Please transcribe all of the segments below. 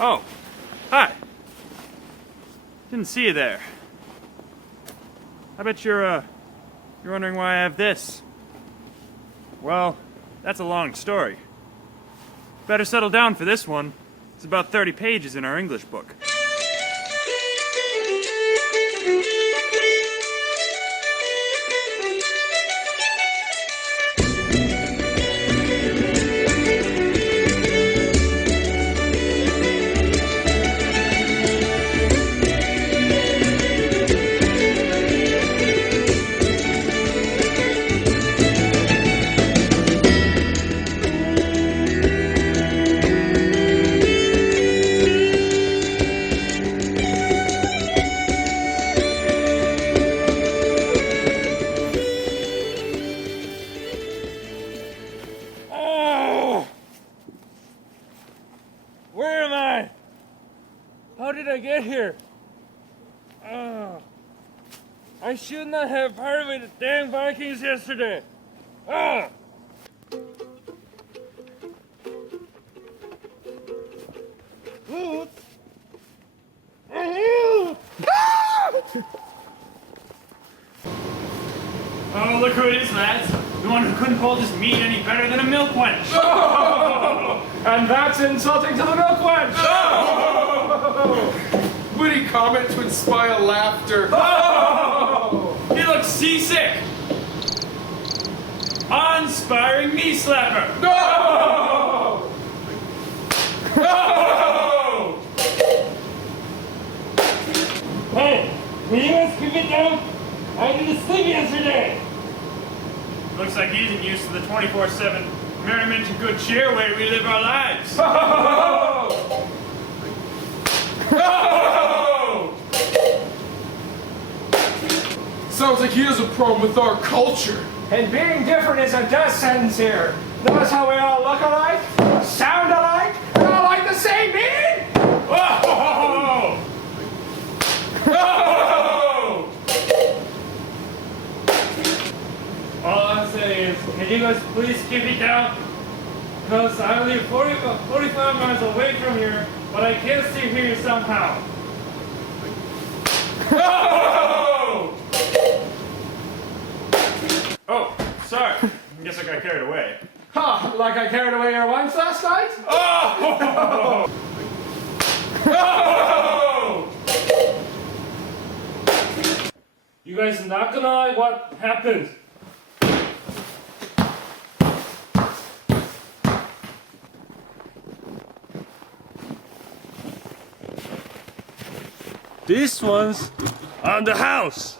Oh, hi. Didn't see you there. I bet you're wondering why I have this. Well, that's a long story. Better settle down for this one. It's about 30 pages in our English book. Where am I? How did I get here? I should not have pirated the damn Vikings yesterday. Oh, look who it is, lads. The one who couldn't hold his meat any better than a milk wench. Oh! And that's insulting to the milk wench! Oh! Witty comment to inspire laughter. Oh! He looks seasick. Uninspiring knee slapper. No! No! Hey, will you guys keep it down? I didn't sleep yesterday. Looks like he isn't used to the 24/7 merriment and good cheer way we live our lives. Oh! Oh! Sounds like he has a problem with our culture. And being different is a death sentence here. Notice how we all look alike, sound alike, and all like the same meaning? Oh! Oh! All I'm saying is, can you guys please keep it down? Because I live 45 miles away from here, but I can still hear you somehow. Oh! Oh, sorry. Guess I got carried away. Huh, like I carried away your once last night? Oh! Oh! You guys not gonna like what happened. This one's on the house.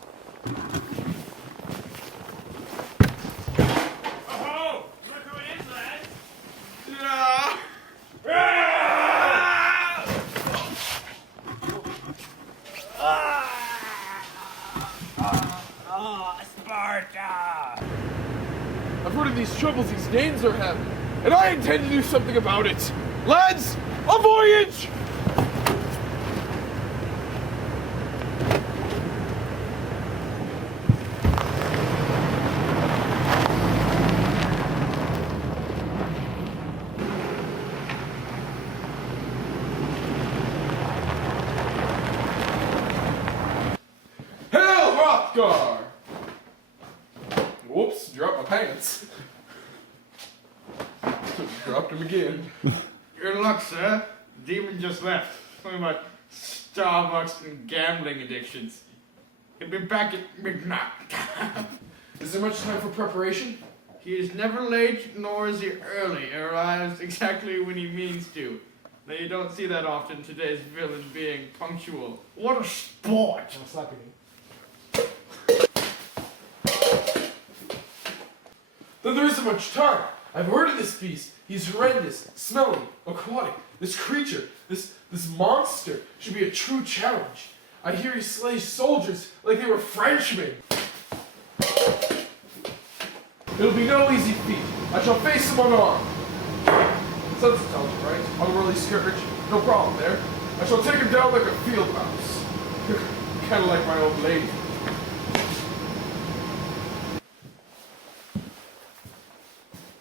Oh, look who it is, lads. Sparta! I've heard of these troubles these Danes are having, and I intend to do something about it. Lads, a voyage! Hail Hrothgar! Whoops, dropped my pants. Dropped them again. Good luck, sir. The demon just left. Talking about Starbucks and gambling addictions. He'll be back at midnight. Is there much time for preparation? He is never late, nor is he early. He arrives exactly when he means to. Now you don't see that often, today's villain being punctual. What a sport! I'm slapping you. Then there isn't much time. I've heard of this beast. He's horrendous, smelling, aquatic. This creature, this monster, should be a true challenge. I hear he slays soldiers like they were Frenchmen. It'll be no easy feat. I shall face him unarmed. Sounds intelligent, right? Unruly scourge. No problem there. I shall take him down like a field mouse. Kind of like my old lady.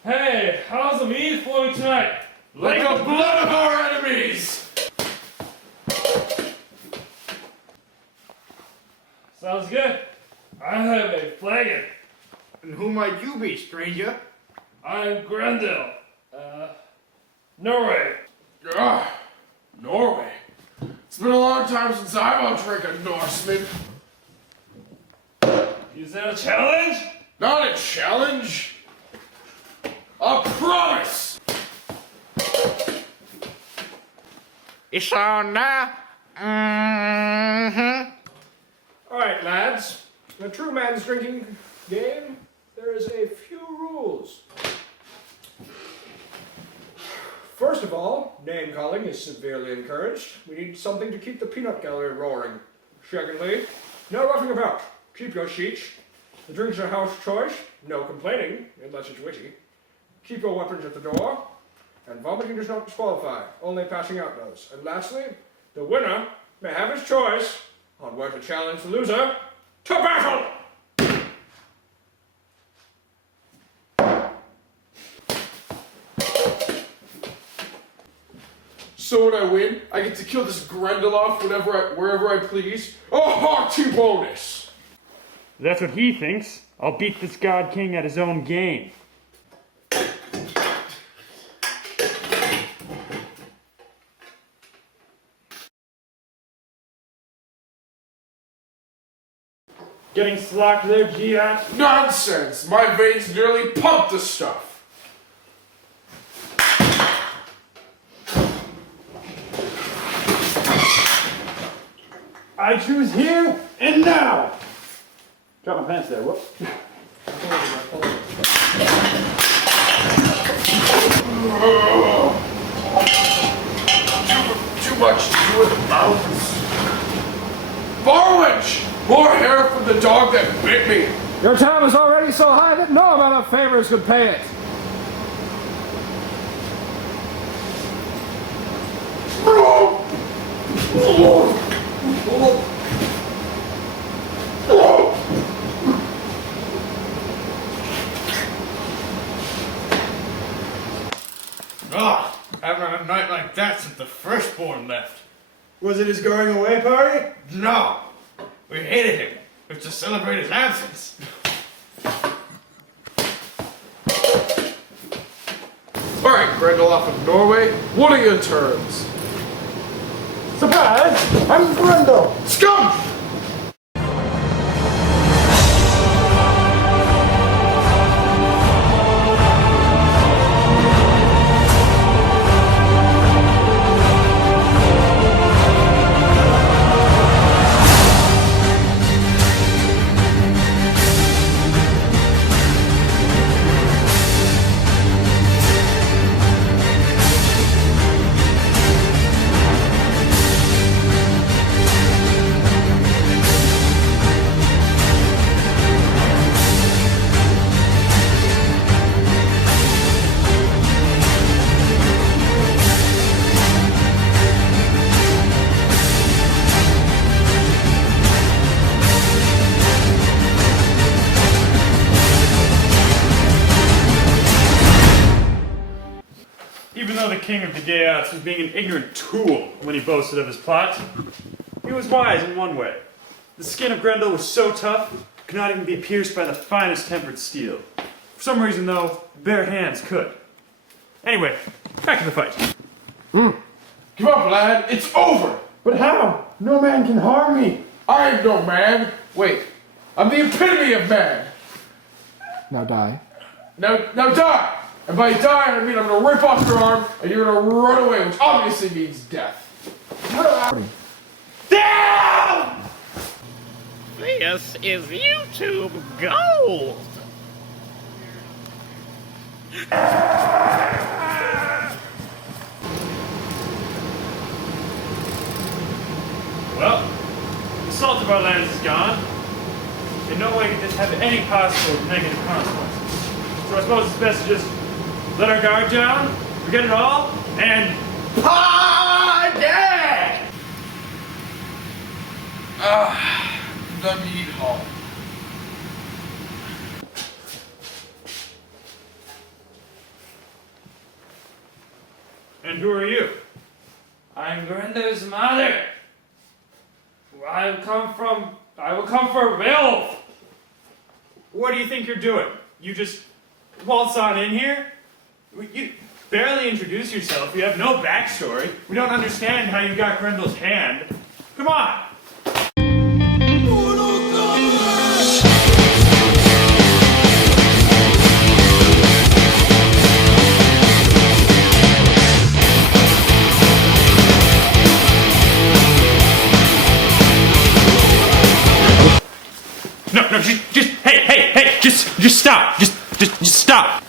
Hey, how's the meat flowing tonight? Like the blood of our enemies! Sounds good. I have a flagon. And who might you be, stranger? I'm Grendel. Norway. Ah, Norway. It's been a long time since I've outrinked a Norseman. Is that a challenge? Not a challenge. A promise. It's on now. All right, lads. In a true man's drinking game, there is a few rules. First of all, name calling is severely encouraged. We need something to keep the peanut gallery roaring. Secondly, no roughing about. Keep your sheets. The drinks are house choice. No complaining, unless it's witty. Keep your weapons at the door. And vomiting does not disqualify. Only passing out does. And lastly, the winner may have his choice on where to challenge the loser to battle! So when I win, I get to kill this Grendeloff wherever I please. A hearty bonus! That's what he thinks. I'll beat this God King at his own game. Getting slocked there, Giat? Nonsense! My veins nearly pump the stuff. I choose here and now! Drop my pants there, whoop. Too much to do with the mountains. Barwich! More hair from the dog that bit me. Your time is already so high that no amount of favors could pay it. Ah, haven't had a night like that since the firstborn left. Was it his going away party? No, we hated him. It was to celebrate his absence. Alright, Grendeloff of Norway, what are your terms? Surprise! I'm Grendel! Scum! Even though the king of the Geats was being an ignorant tool when he boasted of his plot, he was wise in one way. The skin of Grendel was so tough, it could not even be pierced by the finest tempered steel. For some reason, though, bare hands could. Anyway, back to the fight. Give up, lad, it's over! But how? No man can harm me! I am no man! Wait, I'm the epitome of man! Now die. Now die! And by die, I mean I'm gonna rip off your arm and you're gonna run away, which obviously means death. Down! This is YouTube Gold! Well, the salt of our lands is gone. In no way could this have any possible negative consequences. So I suppose it's best to just let our guard down, forget it all, and Party! The meat hall. And who are you? I'm Grendel's mother. I've come from I will come for Beowulf! What do you think you're doing? You just waltz on in here? You barely introduce yourself. You have no backstory. We don't understand how you got Grendel's hand. Come on! No, hey, just stop. Just stop.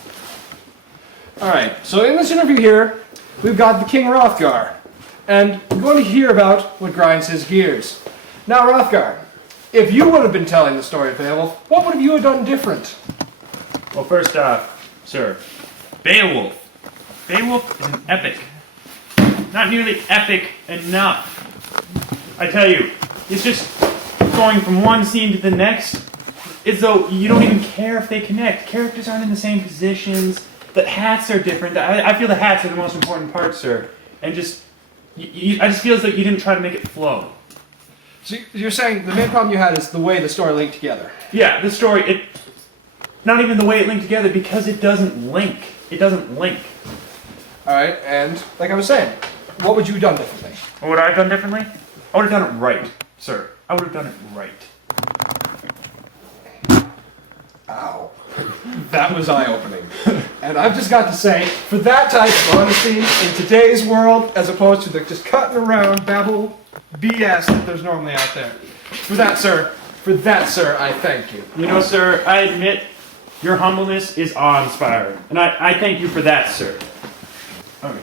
Alright, so in this interview here, we've got the King Hrothgar. And we're going to hear about what grinds his gears. Now, Hrothgar, if you would have been telling the story of Beowulf, what would you have done different? Well, first off, sir, Beowulf. Beowulf is an epic. Not nearly epic enough. I tell you, it's just going from one scene to the next, as though you don't even care if they connect. Characters aren't in the same positions. The hats are different. I feel the hats are the most important part, sir. And just, I just feel as though you didn't try to make it flow. So you're saying the main problem you had is the way the story linked together? Yeah, the story, not even the way it linked together, because it doesn't link. It doesn't link. Alright, and like I was saying, what would you have done differently? What would I have done differently? I would have done it right, sir. I would have done it right. Ow. That was eye-opening. And I've just got to say, for that type of honesty in today's world, as opposed to the just cutting around babble BS that there's normally out there. For that, sir, I thank you. You know, sir, I admit your humbleness is awe-inspiring. And I thank you for that, sir. Okay.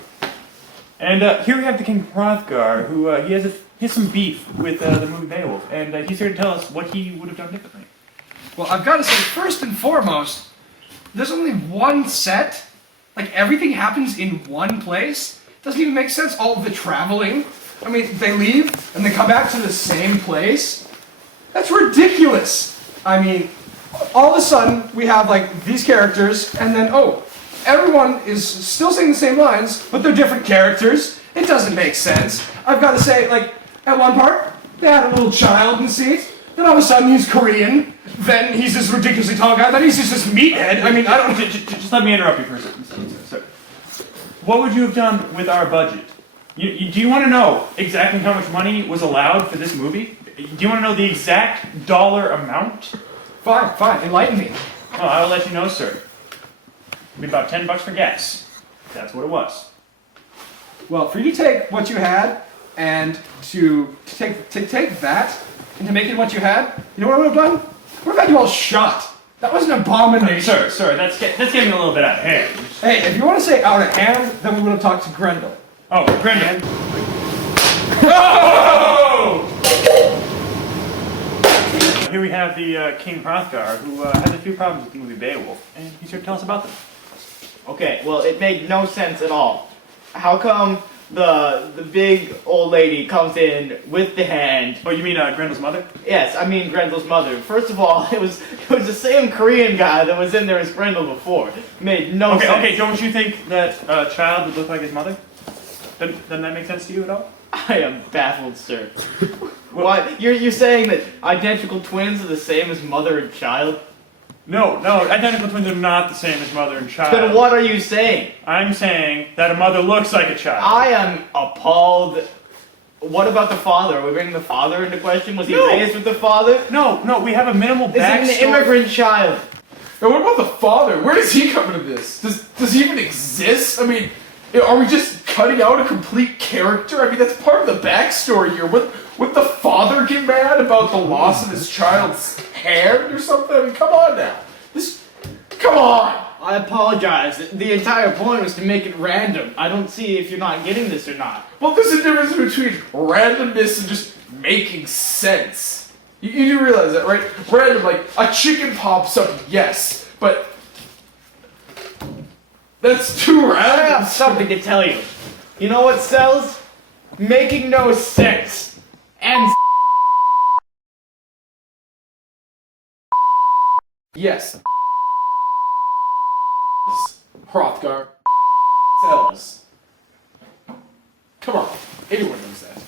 And here we have the King Hrothgar, who he has some beef with the movie Beowulf. And he's here to tell us what he would have done differently. Well, I've got to say, first and foremost, there's only one set. Like, everything happens in one place. Doesn't even make sense, all the traveling. I mean, they leave, and they come back to the same place. That's ridiculous. I mean, all of a sudden, we have, like, these characters, and then, oh, everyone is still saying the same lines, but they're different characters. It doesn't make sense. I've got to say, like, at one part, they had a little child in the seat. Then all of a sudden he's Korean. Then he's this ridiculously tall guy. Then he's just this meathead. I mean, I don't... Just let me interrupt you for a second, sir. What would you have done with our budget? Do you want to know exactly how much money was allowed for this movie? Do you want to know the exact dollar amount? Fine. Enlighten me. Well, I'll let you know, sir. It'd be about $10 for gas. That's what it was. Well, for you to take what you had and to take that and to make it what you had, you know what I would have done? I would have had you all shot. That was an abomination. Sir, that's getting a little bit out of hand. Hey, if you want to say out of hand, then we would have talked to Grendel. Oh, Grendel. Oh! Here we have the King Hrothgar, who has a few problems with the movie Beowulf, and he's here to tell us about them. Okay, well, it made no sense at all. How come the big old lady comes in with the hand? Oh, you mean Grendel's mother? Yes, I mean Grendel's mother. First of all, it was the same Korean guy that was in there as Grendel before. Made no sense. Okay, don't you think that a child would look like his mother? Doesn't that make sense to you at all? I am baffled, sir. What? You're saying that identical twins are the same as mother and child? No, identical twins are not the same as mother and child. Then what are you saying? I'm saying that a mother looks like a child. I am appalled. What about the father? Are we bringing the father into question? Was he raised with the father? No, we have a minimal backstory. Is he an immigrant child? And what about the father? Where does he come into this? Does he even exist? I mean, are we just cutting out a complete character? I mean, that's part of the backstory here. Would the father get mad about the loss of his child's hand or something? I mean, come on now. Come on! I apologize. The entire point was to make it random. I don't see if you're not getting this or not. Well, there's a difference between randomness and just making sense. You do realize that, right? Random, like, a chicken pops up, yes, but that's too I random. have something to tell you. You know what sells? Making no sense. And Yes. Hrothgar sells. Come on, anyone knows that.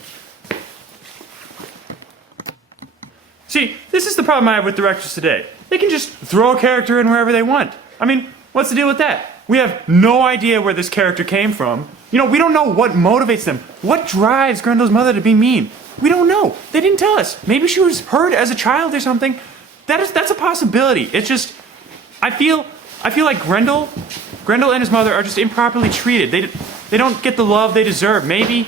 See, this is the problem I have with directors today. They can just throw a character in wherever they want. I mean, what's the deal with that? We have no idea where this character came from. You know, we don't know what motivates them. What drives Grendel's mother to be mean? We don't know. They didn't tell us. Maybe she was hurt as a child or something. That's a possibility. It's just, I feel like Grendel and his mother are just improperly treated. They don't get the love they deserve. Maybe,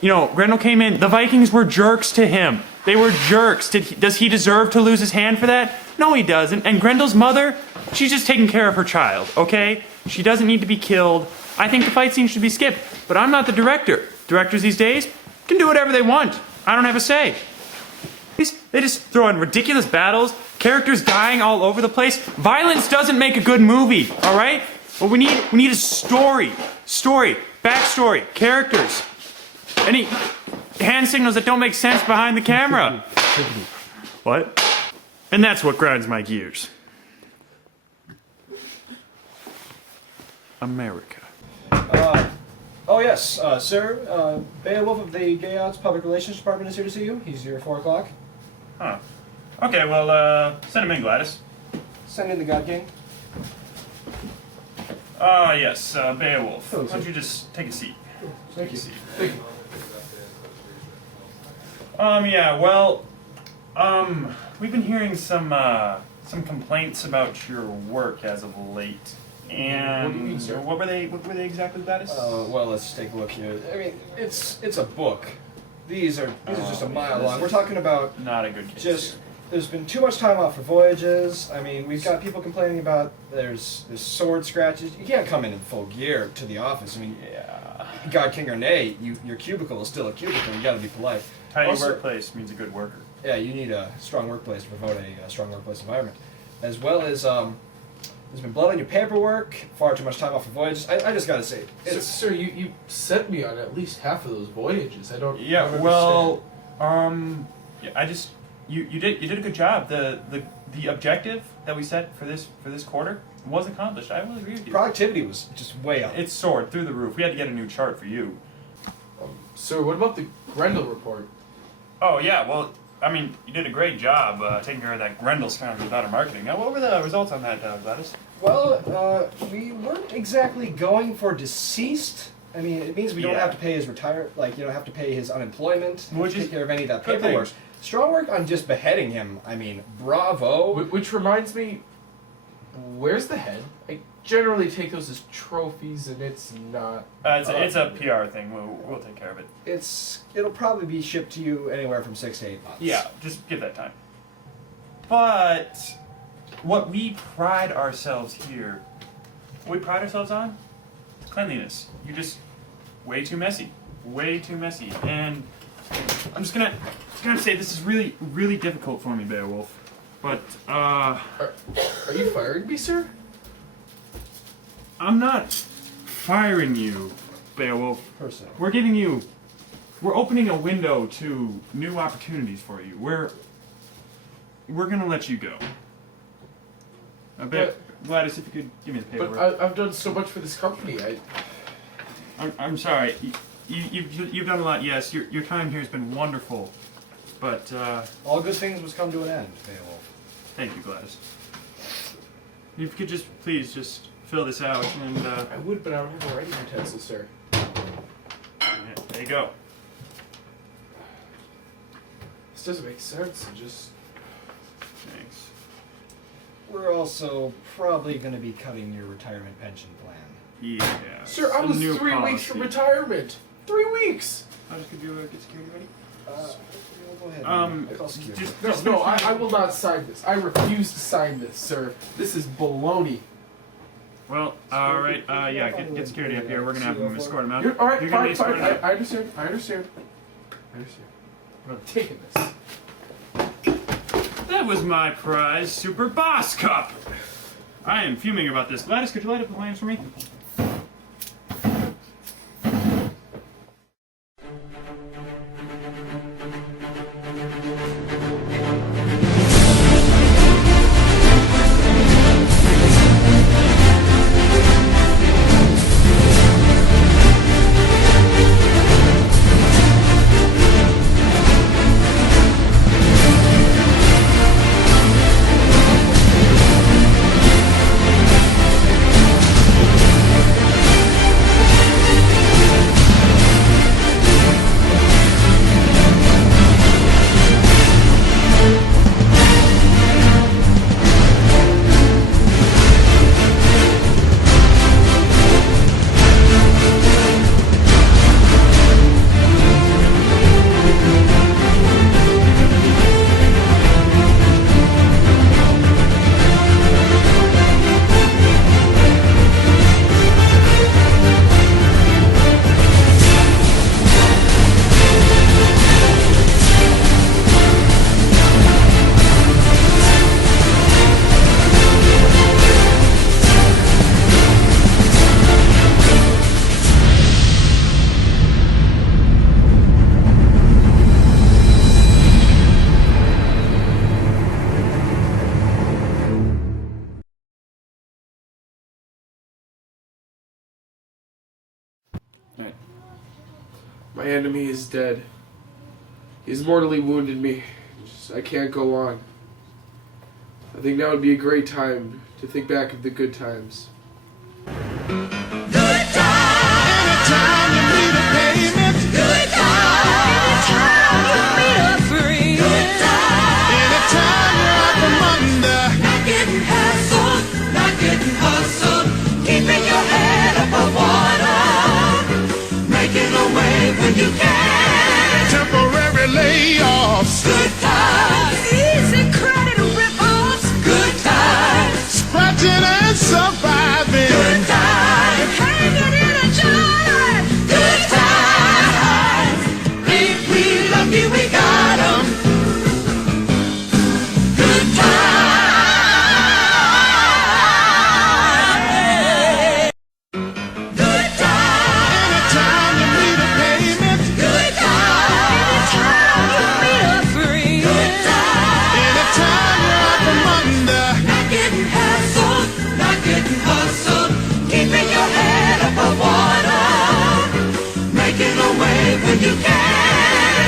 you know, Grendel came in, the Vikings were jerks to him. They were jerks. Does he deserve to lose his hand for that? No, he doesn't. And Grendel's mother, she's just taking care of her child, okay? She doesn't need to be killed. I think the fight scene should be skipped, but I'm not the director. Directors these days can do whatever they want. I don't have a say. They just throw in ridiculous battles, characters dying all over the place. Violence doesn't make a good movie, all right? What we need is story, backstory, characters. Any hand signals that don't make sense behind the camera. What? And that's what grinds my gears. America. Oh yes, sir. Beowulf of the Gay Odds Public Relations Department is here to see you. He's here at 4 o'clock. Huh. Okay, well, send him in, Gladys. Send in the God King. Yes, Beowulf. Hello, Why don't sir. you just take a seat? Thank you. Seat. Thank you. Yeah, well, we've been hearing some complaints about your work as of late. And What do you mean, sir? What were they exactly, Gladys? Well, let's take a look here. I mean, it's a book. These are just a mile long. We're talking about Not a good case. just there's been too much time off for voyages. I mean, we've got people complaining about there's sword scratches. You can't come in full gear to the office. I mean, Yeah. God King or nay, your cubicle is still a cubicle. You got to be polite. Tidy Also- workplace means a good worker. Yeah, you need a strong workplace to promote a strong workplace environment, as well as there's been blood on your paperwork. Far too much time off for voyages. I just gotta say, Sir, you sent me on at least half of those voyages. I don't. Yeah, I don't well, yeah, you did a good job. The objective that we set for this quarter was accomplished. I will agree with you. productivity was just way up. It soared through the roof. We had to get a new chart for you. understand. Sir, what about the Grendel report? Oh yeah, well, I mean, you did a great job taking care of that Grendel scoundrel without our marketing. Now, what were the results on that, Gladys? Well, we weren't exactly going for deceased. I mean, it means we don't Yeah. have to pay his you don't have to pay his unemployment, Which take is care of any of that good paperwork. thing. Strong work on just beheading him. I mean, bravo. Which reminds me, where's the head? I generally take those as trophies, and it's not. It's a PR thing. We'll take care of it. It'll probably be shipped to you anywhere from 6 to 8 months. Yeah, just give that time. But what we pride ourselves on, cleanliness. You're just way too messy, and I'm just gonna say this is really, really difficult for me, Beowulf. But Are you firing me, sir? I'm not firing you, Beowulf. Personally. We're opening a window to new opportunities for you. We're gonna let you go. I bet, Gladys, if you could give me the But paperwork. I've done so much for this company. I'm sorry. You've done a lot. Yes, your time here has been wonderful, but All good things must come to an end, Beowulf. thank you, Gladys. If you could just please just fill this out and I would, but I don't have a writing utensil, sir. yeah, there you go. This doesn't make sense. Thanks. We're also probably going to be cutting your retirement pension plan. Yeah. Sir, I it's a was new 3 weeks policy. from retirement. 3 weeks. How could you get security ready? Go ahead. Um, I'll secure it. No, I will not sign this. I refuse to sign this, sir. This is baloney. Well, all right. Yeah, get security up here. We're gonna have them escort him out. All right, You're gonna be fine. escorted out. I understand. But I'm taking this. That was my prize Super Boss Cup. I am fuming about this. Gladys, could you light up the lamps for me? Right. My enemy is dead. He's mortally wounded me. I can't go on. I think now would be a great time to think back of the good times. Good time. Anytime you need a payment. Good time. Anytime you meet a friend. Good time. Anytime you're out from under. Not getting hassled, not getting hustled. Keeping your head above water. Making a way when you can. Temporary layoffs. Good times. Easy credit rip-offs. Good times. Scratching and surviving. Good times. Hanging in a jar. Good times. If we lucky we got 'em. Good times. Good times. Anytime you need a payment. Good times. Anytime you meet a friend. Good times. Anytime you're out from under. Not getting hassled, not getting hustled. Keeping your head above water. Making a way when you can.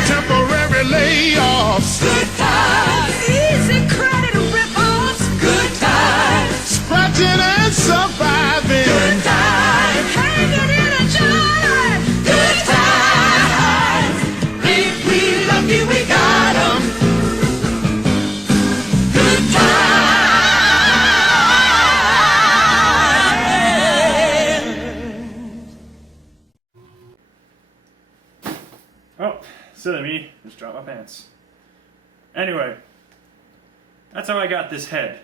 Temporary layoffs. Good times. Easy credit rip-offs. Good times. Scratching and surviving. Good times. Hanging in a jar. Good times. If we lucky we got 'em. Good times. Oh, silly me. Just dropped my pants. Anyway, that's how I got this head.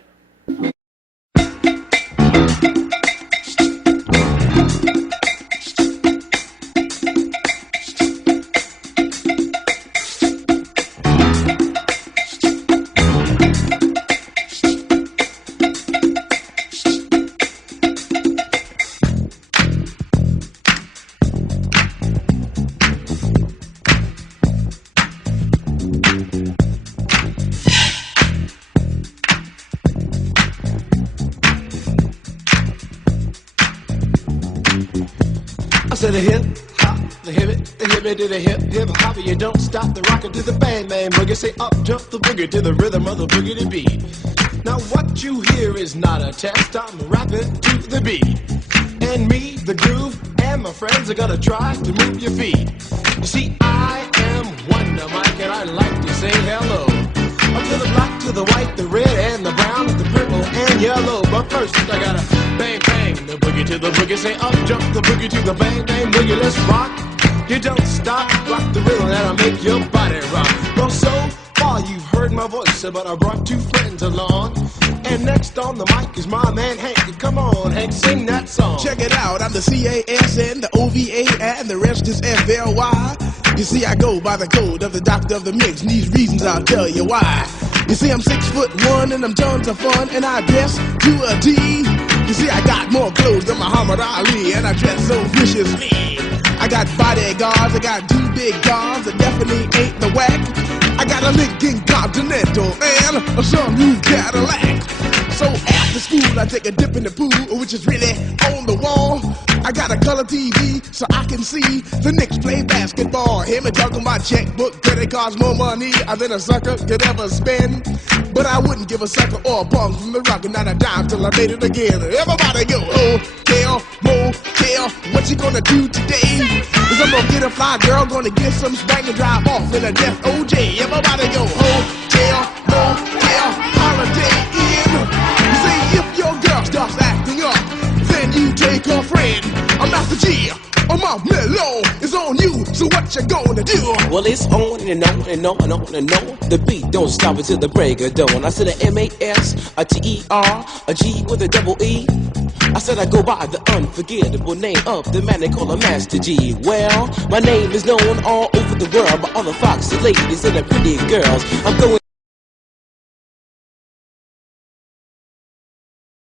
I said a hip hop, the hip it to the hip hop. You don't stop the rocket to the bang bang boogie. Say up jump the boogie to the rhythm of the boogie to beat. Now what you hear is not a test. I'm rapping to the beat, and me, the groove, and my friends are gonna try to move your feet. You see, I am Wonder Mike, and I like to say hello. Up to the black, to the white, the red, and the brown, the purple, and yellow. But first, I gotta bang, bang, the boogie to the boogie. Say up, jump the boogie to the bang, bang, boogie. Let's rock. You don't stop, rock the rhythm that'll make your body rock. Well, so far you've heard my voice, but I brought two friends along. And next on the mic is my man Hank. Come on, Hank, sing that song. Check it out, I'm the CASN, the OVA, and the rest is FLY. You see, I go by the code of the doctor of the mix, and these reasons I'll tell you why. You see, I'm 6'1", and I'm tons of fun, and I dress to a T. You see, I got more clothes than Muhammad Ali, and I dress so viciously. I got bodyguards, I got two big guns that definitely ain't the whack. I got a Lincoln Continental and a sunroof Cadillac. So after school I take a dip in the pool, which is really on the wall. I got a color TV so I can see the Knicks play basketball. Him and talking my checkbook, credit cards more money than a sucker could ever spend. But I wouldn't give a sucker or a punk from the rock and not a dime till I made it again. Everybody go, hotel, motel, what you gonna do today? Cause I'm gonna get a fly girl, gonna get some spank and drive off in a death OJ. Everybody go, hotel, motel, holiday inn. You say if your girl starts acting up, then you take her friend. I'm Master G, I'm out mellow, it's on you, so what you gonna do? Well, it's on and on and on and on and on. The beat don't stop until the break of dawn. I said a M-A-S, a T-E-R, a G with a double E. I said I go by the unforgettable name of the man they call a Master G. Well, my name is known all over the world by all the foxy ladies and the pretty girls. I'm going